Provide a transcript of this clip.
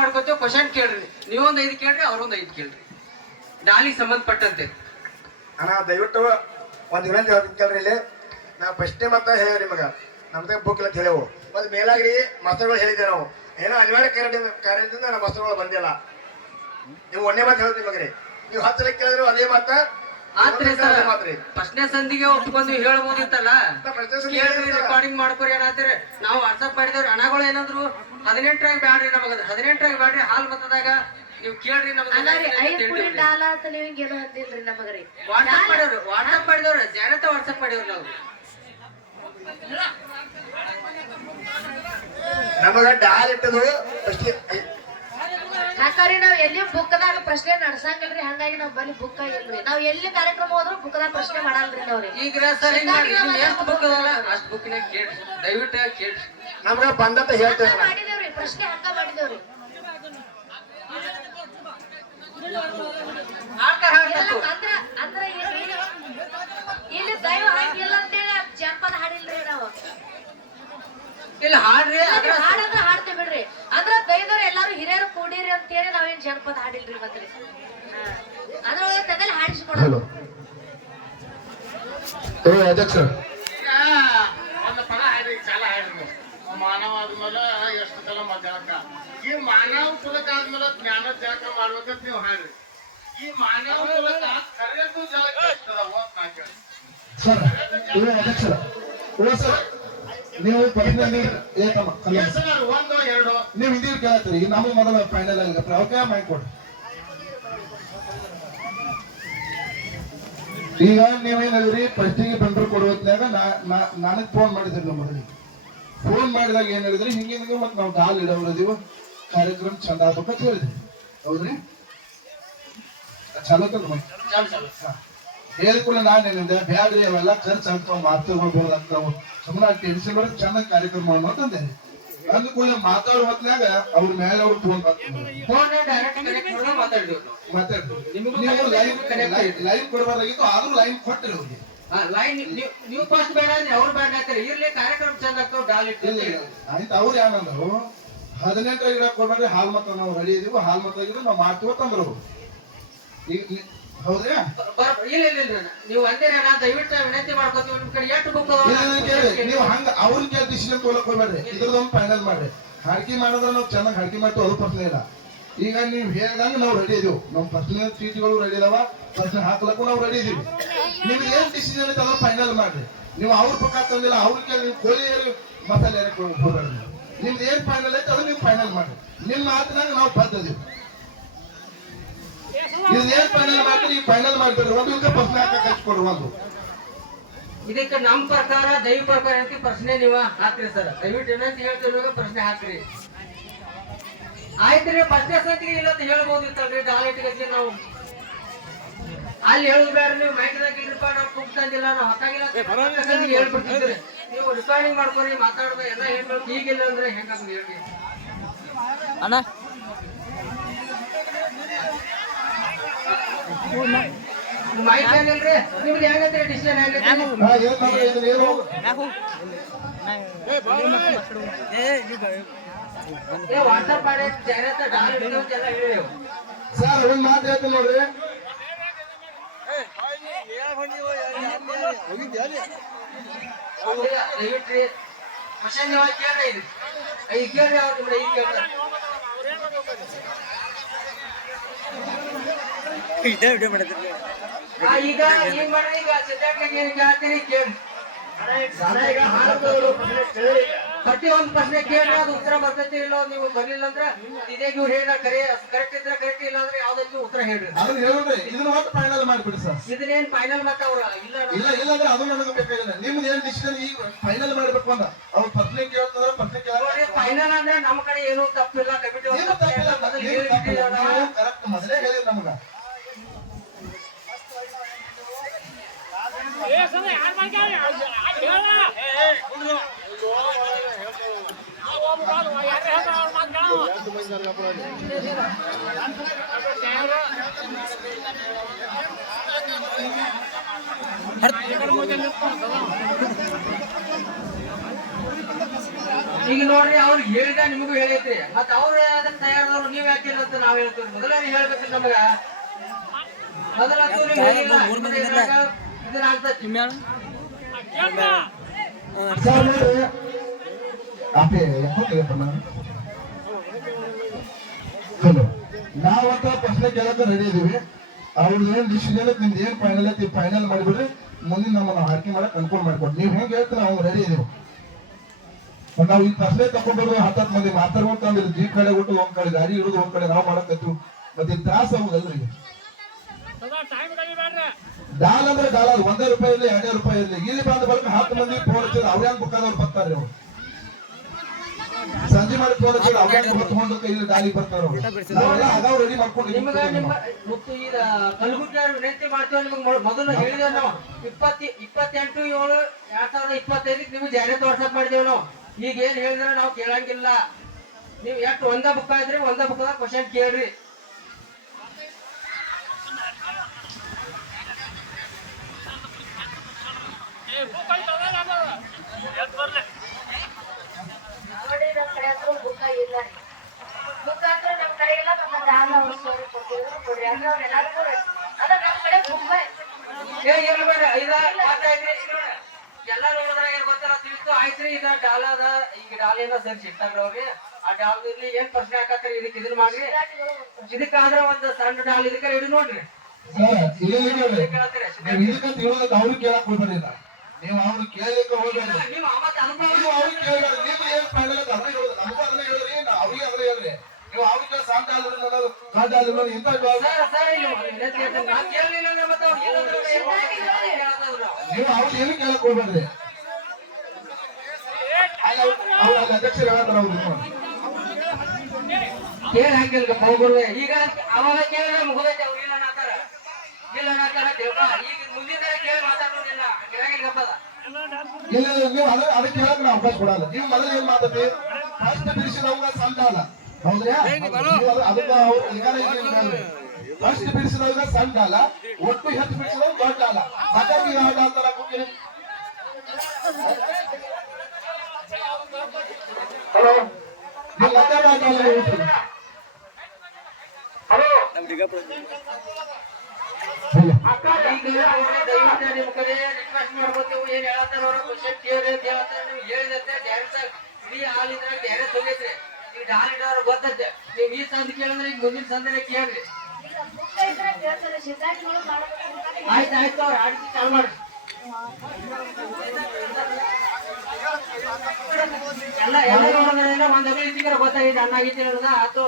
ಮಾಡ್ಕೊತೇವೆ. Question ಕೇಳ್ರಿ, ನೀವೊಂದು 5 ಕೇಳ್ರಿ, ಅವ್ರೊಂದು 5 ಕೇಳ್ರಿ, ನಾಲಿಗೆ ಸಂಬಂಧಪಟ್ಟಂತೆ. ಅಣ್ಣ ದಯವಿಟ್ಟು ಒಂದು ವಿನಂತಿ ಹೇಳ್ತೀನಿ ಕೇಳ್ರಿ. ಇಲ್ಲಿ ನಾ ಫಸ್ಟೇ ಮತ್ತೆ ಹೇಳಿ ನಿಮಗೆ ನಮ್ದೇ ಬುಕ್ ಅಂತ ಹೇಳೇವು. ಒಂದು ಮೇಲಾಗ್ರಿ ಮಾಸ್ತರ್ಗಳು ಹೇಳಿದ್ದೆ ನಾವು ಏನೋ ಅನಿವಾರ್ಯ ಕಾರ್ಯದಿಂದ ನಮ್ಮ ಮಾಸ್ತರ್ಗಳು ಬಂದಿಲ್ಲ. ನೀವು ಒಂದೇ ಮಾತು ಹೇಳ್ತೀವಿ ಮಗ್ರಿ, ನೀವು 10 ಲಕ್ಷ ಕೇಳಿದ್ರು ಅದೇ ಮಾತ ಆತ್ರಿ ಸರ್. ಪ್ರಶ್ನೆ ಸಂಧಿಗೆ ಒಪ್ಕೊಂಡು ಹೇಳ್ಬೋದಿತ್ತಲ್ಲ, ಕೇಳ್ರಿ ರೆಕಾರ್ಡಿಂಗ್ ಮಾಡ್ಕೊರಿ ಏನಾದ್ರೆ. ನಾವು ವಾಟ್ಸಪ್ ಮಾಡಿದವ್ರಿ ಹಣಗಳು ಏನಂದ್ರು 18ರಾಗ ಬ್ಯಾಡ್ರಿ, ನಮಗ 18ರಾಗ ಬ್ಯಾಡ್ರಿ, ಹಾಲ್ ಮತದಾಗ ನೀವು ಕೇಳ್ರಿ. ನಮ್ಗೆ ವಾಟ್ಸಪ್ ಮಾಡಿದವ್ರ ಜಾಗ್ರತೆ ವಾಟ್ಸಪ್ ಮಾಡಿವ್ರಿ ನಾವು. ನಮಗ ಡಾಲ್ ಇಟ್ಟದು ಫಸ್ಟ್ ಯಾಕಂದ್ರೆ ನಾವ್ ಎಲ್ಲಿ ಬುಕ್ದಾಗ ಪ್ರಶ್ನೆ ನಡ್ಸಂಗಿಲ್ರಿ. ಹಂಗಾಗಿ ನಾವ್ ಬಲ್ಲಿ ಬುಕ್ ಇಲ್ರಿ. ನಾವ್ ಎಲ್ಲಿ ಕಾರ್ಯಕ್ರಮ ಹೋದ್ರು ಬುಕ್ದಾಗ ಪ್ರಶ್ನೆ ಮಾಡಲ್ರಿ ನಾವ್ರಿ. ಈಗ ಸರ್ ಎಷ್ಟು ಬುಕ್ ಅದಲ್ಲ ಅಷ್ಟು ಬುಕ್ನ ಕೇಳ್ರಿ, ದಯವಿಟ್ಟು ಕೇಳ್ರಿ. ನಮ್ಗ ಬಂದಂತ ಹೇಳ್ತೇವೆ. ಮಾಡಿದೇವ್ರಿ ಪ್ರಶ್ನೆ ಹಂಗ ಮಾಡಿದೇವ್ರಿ. ಅಂದ್ರ ಇಲ್ಲಿ ದೈವ ಹಂಗಿಲ್ಲ ಅಂತೇಳಿ ಜನಪದ ಹಾಡಿಲ್ರಿ ನಾವು. ಇಲ್ಲಿ ಹಾಡ್ರಿ, ಹಾಡಂದ್ರ ಹಾಡ್ತೇವೆ ಬಿಡ್ರಿ. ಅಂದ್ರ ದೈವದವ್ರು ಎಲ್ಲಾರು ಹಿರಿಯರು ಕೂಡಿರಿ ಅಂತೇಳಿ ನಾವೇನ್ ಜನಪದ ಹಾಡಿಲ್ರಿ ಮತ್ರಿ. ಅದ್ರೊಳಗೆ ತಗಲಿ ಹಾಡಿಸ್ಕೊಡೋದು. ಅಧ್ಯಕ್ಷ ಒಂದು ಪದ ಹಾಡ್ರಿ, ಚಾಲ ಹಾಡ್ರಿ. ಮಾನವ ಆದ್ಮೇಲೆ ಎಷ್ಟು ಸಲ ಜಳಕ, ಈ ಮಾನವ ಕುಲಕ ಆದ್ಮೇಲೆ ಜ್ಞಾನ ಜಳಕ ಮಾಡ್ಬೇಕಂತ ನೀವು ಹಾಡ್ರಿ. ಈ ಮಾನವ ಕುಲಕ ಕರೆಯದು ಜಳಕ ಇರ್ತದ. ಸರ್ ಅಧ್ಯಕ್ಷರ ಸರ್ ನೀವು ಒಂದು ಎರಡು ನೀವು ಹಿಂದಿ ಕೇಳತ್ತೀರಿ. ಈಗ ನಮಗೆ ಮೊದಲ ಫೈನಲ್ ಆಗಿ ಅವಕಾಶ ಮಾಡಿಕೊಡ್ರಿ. ಈಗ ನೀವೇನಿದ್ರಿ ಫಸ್ಟಿಗೆ ಬಂದ್ರು ಕೊಡುವತ್ನಾಗ ನನಗೆ ಫೋನ್ ಮಾಡಿದ್ರಿ. ನಮ್ಮ ಮೊದಲಿಗೆ ಫೋನ್ ಮಾಡಿದಾಗ ಏನ್ ಹೇಳಿದ್ರಿ, ಹಿಂಗೆ ಮತ್ತೆ ನಾವು ಗಾಲ್ ಇಡೋದಿವ ಕಾರ್ಯಕ್ರಮ ಚಂದ ಆಗ್ಬೇಕಂತ ಹೇಳಿದ್ರಿ. ಹೌದ್ರಿ? ಚಲೋ ಹೇಳಿದ ಕೂಡ ನಾನು ಏನಿದೆ ಬ್ಯಾಡ್ರಿ, ಅವೆಲ್ಲ ಖರ್ಚು ಆಗ್ತಾವ, ಮಾತುಗಳು ಆಗ್ತಾವ, ಸುಮ್ಮನೆ ಟೆನ್ಷನ್ ಬರೋದು ಚೆನ್ನಾಗಿ ಕಾರ್ಯಕ್ರಮ ಮಾಡೋದಂದೆ. ಅಂದ ಕೂಡ ಮಾತಾಡೋ ಹೊತ್ನಾಗ ಅವ್ರ ಮೇಲೆ ಅವ್ರು ಫೋನ್ ಲೈನ್ ಕೊಡಬಾರ್ದಾಗಿತ್ತು, ಆದ್ರೂ ಲೈನ್ ಕೊಟ್ಟಿರಿ ಅವ್ರಿಗೆ. ನೀವು ಫಸ್ಟ್ ಬೇಡ ಅಂದ್ರೆ ಅವ್ರು ಬೇಡ ಅಂತಾರೆ. ಇರ್ಲಿ ಕಾರ್ಯಕ್ರಮ ಚಂದ ಆಗ್ತಾವ, ಡಾಲ್ ಇಟ್ಟಿಲ್ಲ ಆಯ್ತು. ಅವ್ರು ಏನಂದ್ರು 18 ಇಡಕ್ ಕೊಡ್ಬೇಡ್ರಿ, ಹಾಲ್ ಮತ ನಾವು ರೆಡಿ ಇದೀವಿ, ಹಾಲ್ ಮತ ಆಗಿದ್ರೆ ನಾವು ಮಾಡ್ತೀವಿ ತಂದ್ರು. ಈಗ ಹೌದ್ರಿ? ಇಲ್ಲ ನೀವು ಅಂದಿರ ದಯವಿಟ್ಟು ವಿನಂತಿ ಮಾಡ್ಕೊತೀವಿ. ನಿಮ್ ಕಡೆ ಎಷ್ಟು ಬುಕ್ ನೀವು ಹಂಗ ಅವ್ರಿಗೆ ಕೇಳಿ ಡಿಸಿಷನ್ ತೊಗೊಳಕ್ ಹೋಗ್ಬೇಡ್ರಿ. ಇದ್ರದೊಂದು ಫೈನಲ್ ಮಾಡ್ರಿ. ಹಾಡ್ಕಿ ಮಾಡಿದ್ರೆ ನಾವು ಚೆನ್ನಾಗಿ ಹಾಡ್ಕಿ ಮಾಡ್ತೀವಿ, ಅದು ಪ್ರಶ್ನೆ ಇಲ್ಲ. ಈಗ ನೀವು ಹೇಳ್ದಂಗ ನಾವು ರೆಡಿ ಇದೀವಿ. ನಮ್ಮ ಪರ್ಸನಲ್ ಸೀಟ್ಗಳು ರೆಡಿ ಇದಾವ, ಪರ್ಸನಲ್ ಹಾಕ್ಲಕ್ಕೂ ನಾವು ರೆಡಿ ಇದೀವಿ. ನಿಮ್ಗೆ ಏನ್ ಡಿಸಿಷನ್ ಐತೆ ಅದನ್ನ ಫೈನಲ್ ಮಾಡ್ರಿ. ನೀವು ಅವ್ರ ಪಕ್ಕ ತಂದಿಲ್ಲ, ಅವ್ರಿಗೆ ನೀವು ಕೋಳಿ ಮಸಾಲೆ ಹೋಗ್ಬೇಡ್ರಿ. ನಿಮ್ದು ಏನ್ ಫೈನಲ್ ಐತೆ ಅದನ್ನ ನೀವು ಫೈನಲ್ ಮಾಡ್ರಿ. ನಿಮ್ಮ ಮಾತಿನಾಗ ನಾವು ಬದ್ಧದೀವಿ. ಏನ್ ಫೈನಲ್ ಮಾಡ್ತೀರಿ, ಫೈನಲ್ ಮಾಡ್ತೀರಿ. ಒಂದು ಪ್ರಶ್ನೆ ಹಾಕಕ್ಕೆ ಹಚ್ಕೊಡ್ರಿ. ಒಂದು ಇದಕ್ಕೆ ನಮ್ಮ ಪ್ರಕಾರ ದೈವ ಪ್ರಕಾರ ಅಂತ ಪ್ರಶ್ನೆ ನೀವ ಹಾಕ್ರಿ ಸರ್. ದಯವಿಟ್ಟು ಏನಂತ ಹೇಳ್ತಿರುವಾಗ ಪ್ರಶ್ನೆ ಹಾಕ್ರಿ. ಆಯ್ತ್ರಿ, ಪ್ರಶ್ನೆ ಸಂಖ್ಯೆ ಇಲ್ಲ ಅಂತ ಹೇಳ್ಬೋದಿತ್ತಲ್ರಿ. ಡಾಲೆಟ್ ಗತಿ ನಾವು ಅಲ್ಲಿ ಹೇಳುದು ಬೇಡ. ನೀವು ಮೈಕ್ದಾಗ ಇಲ್ರಿಪ್ಪ, ನಾವು ಕುಕ್ ತಂದಿಲ್ಲ, ನಾವು ಹೊತ್ತಾಗಿಲ್ಲ ಹೇಳ್ಬಿಡ್ತಿದ್ರಿ. ನೀವು ರೆಕಾರ್ಡಿಂಗ್ ಮಾಡ್ಕೊರಿ, ಮಾತಾಡೋದ ಎಲ್ಲ ಹೇಳ್ಬೇಕು. ಈಗಿಲ್ಲ ಅಂದ್ರೆ ಹೆಂಗಾಗ ಹೇಳ್ರಿ ಅಣ್ಣ. ಮೈಕ್ ಏನಿಲ್ರಿ ನಿಮ್ದು ಹೆಂಗೈತ್ರಿ ಡಿಸಿಷನ್ ಹೆಂಗೈತ್ರಿ? ವಾಟ್ಸಪ್ ಮಾಡಿ ಜಾಗ್ರತೆ ಡಾಲ್ ಇಡ್ತೀವಂತೆಲ್ಲ ಹೇಳಿ ಸರ್. ಒಂದ್ ಮಾತು ಹೇಳ್ತೀನಿ ನೋಡ್ರಿ, ದಯವಿಟ್ರಿ ಕ್ವಶನ್ ನೀವು ಕೇಳ್ರಿ. ಇದು ಕೇಳ್ರಿ, ಅವ್ರು ನಿಮ್ಗೆ ಈಗ ಕೇಳ್ತಾರೆ. ಈಗ ಏನ್ ಮಾಡ್ರಿ, ಈಗ ಸಿದ್ಧಾರ್ಥಿಗೆ ಏನ್ ಕೇಳ್ತೀರಿ ಕೇಳಿ. ಪ್ರತಿ ಒಂದು ಪ್ರಶ್ನೆ ಕೇಳ್ರಿ, ಅದು ಉತ್ತರ ಬರ್ತೈತಿ ಇಲ್ಲ. ನೀವು ಬರ್ಲಿಲ್ಲ ಅಂದ್ರೆ ಇದೇ ಇವ್ರು ಹೇಳಿದ ಕರೆಕ್ಟ್ ಇದ್ರೆ ಕರೆಕ್ಟ್, ಇಲ್ಲ ಅಂದ್ರೆ ಯಾವ್ದಕ್ಕೆ ಉತ್ತರ ಹೇಳ್ರಿ. ಇದನ್ನ ಒಟ್ಟು ಫೈನಲ್ ಮಾಡ್ಬಿಡಿ ಸರ್. ಇದನ್ನೇನ್ ಫೈನಲ್ ಮತ್ತೆ ಅವ್ರ ಇಲ್ಲ ಅಂದ್ರೆ ಅದು ನನಗೆ ಬೇಕಾಗಿಲ್ಲ. ನಿಮ್ದು ಏನ್ ಡಿಸಿಷನ್ ಈಗ ಫೈನಲ್ ಮಾಡ್ಬೇಕು ಅಂತ ಅವ್ರು ಪ್ರಶ್ನೆ ಕೇಳ್ತಂದ್ರೆ ಪ್ರಶ್ನೆ ಕೇಳ ಫೈನಲ್ ಅಂದ್ರೆ ನಮ್ಮ ಕಡೆ ಏನೂ ತಪ್ಪಿಲ್ಲ. ಕಮಿಟಿ ಕರೆಕ್ಟ್ ಮೊದಲೇ ಹೇಳಿದ್ರು ನಮಗ. ಈಗ ನೋಡ್ರಿ, ಅವ್ರಿಗೆ ಹೇಳಿದ ನಿಮಗೂ ಹೇಳೈತ್ರಿ. ಮತ್ತ ಅವ್ರು ಅದನ್ನ ತಯಾರದವ್ರು ಕೇಳಕ್ಕಿಲ್ಲ ಅಂತ ನಾವ್ ಹೇಳ್ತೀವಿ. ಮೊದಲನೇ ಹೇಳ್ಬೇಕು ನಮಗ. ಮೊದಲಂತೂ ನೀವು ಹೇಳಿಲ್ಲ. ಇದನ್ನ ಆಗ್ತೈತಿ. ಸರ್ ನೋಡ್ರಿ ಅಪ್ಪೆ ಯಾಕಂದ್ರೆ ಹಲೋ ನಾವಂತ ಪ್ರಶ್ನೆ ಕೇಳಕ್ಕೆ ರೆಡಿ ಇದೀವಿ. ಅವ್ರದ್ದು ಏನ್ ಡಿಸಿಷನ್ ನಿಮ್ದು ಏನ್ ಫೈನಲ್ ಐತಿ ಫೈನಲ್ ಮಾಡಿಬಿಡ್ರಿ. ಮುಂದಿನ ನಾವು ಆಯ್ಕೆ ಮಾಡಕ್ ಅನುಕೂಲ ಮಾಡ್ಕೊಡ್ರಿ. ನೀವು ಹೆಂಗ್ ಹೇಳ್ತೀರ ಅವ್ನು ರೆಡಿ ಇದೀವಿ. ನಾವು ಈ ಪ್ರಶ್ನೆ ತಗೊಂಡ್ಬರೋದು 10 ಮಂದಿ ಮಾತಾಡ್ಕೊಂತ ಅಂದ್ರೆ ಜೀಪ್ ಕಡೆ ಬಿಟ್ಟು ಒಂದ್ ಕಡೆ ಗಾಡಿ ಇಡೋದು ಒಂದ್ ಕಡೆ ನಾವು ಮಾಡಕತ್ತೀವಿ. ಮತ್ತೆ ಈ ತ್ರಾಸ ಆಗುದಲ್ರಿ. ಡಾಲ್ ಅಂದ್ರೆ ಡಾಲ್ ಅದು ₹1 ಇರ್ಲಿ ₹2 ಇರ್ಲಿ. ಇಲ್ಲಿ ಬಂದ ಬಳಿಕ 10 ಮಂದಿ ಫೋನ್ ಹಚ್ಚಿದ್ರೆ ಅವ್ರ ಹೆಂಗ್ ಬುಕ್ಕಾದವ್ರು ಬರ್ತಾರ್ರಿ ಅವ್ರು. ಸಂಜೆ ಮಾಡಿ ಫೋನ್ ಹಚ್ಚಿದ್ರೆ ಅವ್ರ ಹೆಂಗ್ ಹೊತ್ಕೊಂಡು ಇಲ್ಲಿ ಡಾಲಿಗೆ ಬರ್ತಾರ ಅವ್ರು. ನಾವೆಲ್ಲ ಅದಾವ್ ರೆಡಿ ಮಾಡ್ಕೊಂಡು ನಿಮಗ ನಿಮ್ಮ ಮುತ್ತು ಈಗ ಕಲಬುರ್ಗಿ ವಿನಂತಿ ಮಾಡ್ತೀವಿ. ನಿಮ್ಗೆ ಮೊದಲು ಹೇಳಿದೇವೆ ನಾವು 28/7/2025 ನಿಮ್ಗೆ ಜಾಹೀರಾತು ವಾಟ್ಸಪ್ ಮಾಡಿದೇವೆ ನಾವು. ಈಗ ಏನ್ ಹೇಳಿದ್ರೆ ನಾವು ಕೇಳಂಗಿಲ್ಲ. ನೀವು ಎಷ್ಟು ಒಂದ ಬುಕ್ ಆದ್ರಿ ಒಂದ ಬುಕ್ದಾಗ ಕ್ವಶನ್ ಕೇಳ್ರಿ. ನೋಡಿ ನಮ್ ಕಡೆ ಅಂತೂ ಬುಕ್ಕ ಇಲ್ಲ. ಬುಕ್ ಅಂದ್ರೆ ನಮ್ ಕಡೆ ಇಲ್ಲ. ನಮ್ಮ ದಾನ ಅವ್ರು ಸೋರಿ ಕೊಟ್ಟಿದ್ರು ಕೊಡ್ರಿ ಅಂದ್ರೆ ಅವ್ರು ಎಲ್ಲಾರ್ಗೂ ಅದ ನಮ್ ಕಡೆ ಬುಕ್ಕ ಎಲ್ಲ ನೋಡಿದ್ರೆ ಏನ್ ಗೊತ್ತಾರ ತಿಳಿತು ಆಯ್ತ್ರಿ. ಈಗ ಡಾಲ್ ಅದ. ಈಗ ಡಾಲಿಂದ ಸರಿ ಸಿಟ್ಟಾಗ್ರವ್ರಿ. ಆ ಡಾಲ್ದಲ್ಲಿ ಏನ್ ಪ್ರಶ್ನೆ ಹಾಕತ್ರಿ ಇದಕ್ಕೆ ಇದನ್ನ ಮಾಡ್ರಿ. ಇದಕ್ಕಾದ್ರೆ ಒಂದ್ ಸಣ್ಣ ಡಾಲ್ ಇದಕ್ಕೆ ರೆಡಿ ನೋಡ್ರಿ. ಇದಕ್ಕಂತ ಹೇಳೋದಕ್ಕೆ ಅವ್ರಿಗೆ ಕೇಳಕ್ ಹೋಗ್ಬೇಡಿ. ನೀವು ಅವ್ರು ಕೇಳಲಿಕ್ಕೆ ಹೋಗ್ಬೇಡಿ. ನೀವು ಅವತ್ತು ಅನುಭವ ನೀವು ಅವ್ರಿಗೆ ಕೇಳಬೇಡಿ. ನೀವು ಏನ್ ಫೈನಲ್ ಅದನ್ನ ಹೇಳೋದು ನಮಗೂ ಅದನ್ನ ಹೇಳ್ರಿ. ಅವ್ರಿಗೆ ಅದನ್ನ ಹೇಳ್ರಿ. ನೀವು ಅವ್ರಿಗೆ ಸಾಂಗ್ ಡಾಲ್ ಇಂಥ ನೀವು ಅವ್ರಿಗೆ ಏನು ಕೇಳಕ್ ಹೋಗ್ಬೇಡ್ರಿ. ಅವ್ರ ಅಧ್ಯಕ್ಷರು ಹೇಳ್ತಾರ ಅವ್ರು ಕೇಳಿ ಹಾಕಿಲ್ಕ ಹೋಗ್ಬಿಡ್ವೆ. ಈಗ ಅವಾಗ ಕೇಳಿದ್ರೆ ಮುಗಿದೈತೆ. ಅವ್ರು ಇಲ್ಲ ನಾತಾರ ಇಲ್ಲ ನಾತಾರ ದೇವ. ಈಗ ಮುಂದಿನ ಕೇಳಿ ಮಾತಾಡೋದಿಲ್ಲ. ಕೇಳಂಗಿಲ್ಲಪ್ಪದ ಇಲ್ಲ ನೀವು ಅದಕ್ಕೆ ಹೇಳಕ್ ನಾವು ಅವಕಾಶ ಕೊಡಲ್ಲ. ನೀವು ಮೊದಲು ಏನ್ ಮಾತಾಡ್ರಿ ಫಸ್ಟ್ ಬಿಡಿಸಿದವಾಗ ಸಂತ ಅಲ್ಲ ಹೌದ್ರಿ. ಅದಕ್ಕೆ ಅವ್ರು ಈಗ ಫಸ್ಟ್ ಬಿಡಿಸಿದವಾಗ ಸಂತ ಅಲ್ಲ. ಒಟ್ಟು ಹೆಚ್ಚು ಬಿಡಿಸಿದವಾಗ ದೊಡ್ಡ ಅಲ್ಲ. ಹಾಗಾಗಿ ಯಾವ್ದು ಅಂತಾರ ಹಾಕೋತೀನಿ. ಹಲೋ ನೀವು ಮಾತಾಡೋಲ್ಲ. ಅಕ್ಕ ಈಗ ದಯವಿಟ್ಟು ನಿಮ್ ಕಡೆ ರಿಕ್ವೆಸ್ಟ್ ಮಾಡ್ಕೋತೀವಿ. ಏನ್ ಹೇಳತ್ತಾರ ಅವ್ರ ಕ್ವಶನ್ ಕೇಳಿ ಅಂತ ಹೇಳ್ತಾರೆ. ನೀವು ಹೇಳಿದಂತೆ ಡೈರೆಕ್ಟ್ ಇಡೀ ಹಾಲ್ ಇದ್ರಾಗ ಡೈರೆಕ್ಟ್ ಹೋಗೈತ್ರಿ. ಈಗ ಡಾಲ್ ಇಡೋರು ಗೊತ್ತೈತೆ. ನೀವು ಈ ಸಂದ್ ಕೇಳಿದ್ರೆ ಈಗ ಮುಂದಿನ ಸಂದನೆ ಕೇಳ್ರಿ. ಆಯ್ತು ಆಯ್ತು ಅವ್ರು ಆಡಿಸಿ ಚಾಲು ಮಾಡ್ರಿ. ಎಲ್ಲ ನೋಡೋದ್ರಿಂದ ಒಂದ್ ಅಭಿವೃದ್ಧಿಗರ ಗೊತ್ತಾಗಿದೆ. ಅನ್ನಾಗೈತಿ ಹೇಳೋದ ಆತು.